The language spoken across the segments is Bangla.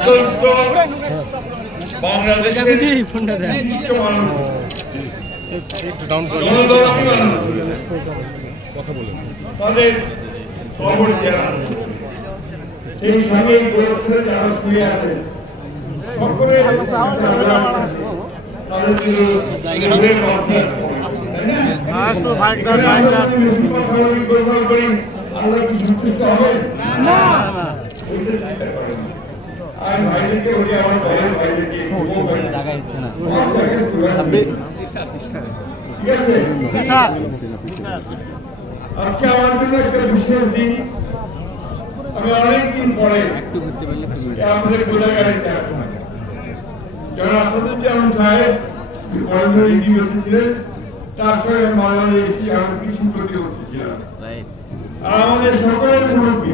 অত্যন্ত বাংলাদেশের তাদের খবর যারা সেই সঙ্গে যারা শুয়ে আছেন সকলের তাদের আমরা কি সন্তুষ্ট হবেন না? চিন্তা করেন আমি ভাইদেরকে বলি আমার দলের ভাইদেরকে ঠিক আছে। আজকে আমার জন্য একটা বিশেষ দিন। আমি অনেকদিন পরে আমাদের গোলাগাড়ি যারা আসাদুজ্জামান সাহেব ইউনিভার্সিটি ছিলেন তার সঙ্গে মাঝে এসে আমি কিছু প্রতি ছিলাম। আর আমাদের সকলের মুরব্বী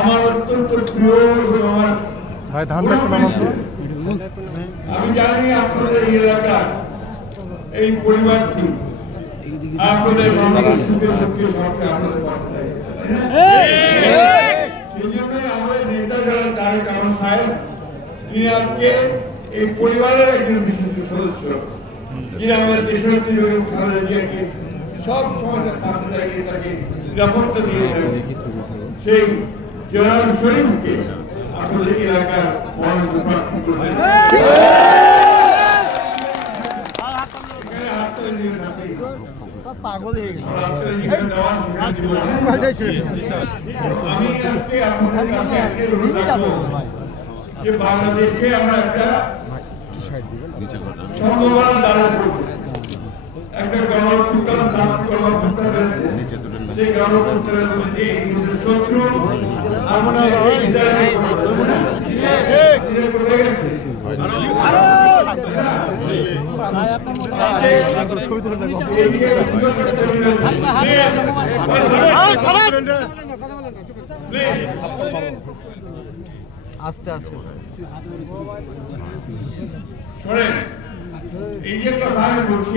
আমার অত্যন্ত প্রিয় আমার আমি জানি আপনাদের এই এলাকার এই পরিবারটি আপনাদের সেই জন্যই আমাদের নেতা যারা তারেক রহমান সাহেব তিনি আজকে এই পরিবারের একজন বিশিষ্ট সদস্য যিনি আমাদের দেশনেত্রী খালেদা জিয়াকে সব সময় তার পাশে দাঁড়িয়ে তাকে নিরাপত্তা দিয়েছেন। সেই জেনারেল শরীফকে আপনাদের এলাকার প্রার্থী করবেন। আমি আজকে আপনাদের কাছে যে বাংলাদেশে আমরা একটা সম্ভাবনার দ্বারা একটা গণঅভ্যুত্থান রয়েছে। সেই গণঅভ্যুত্থানের মধ্যে শত্রু কোথায় গেছে? আস্তে আস্তে শোনেন, এই যে কথা আমি বলছি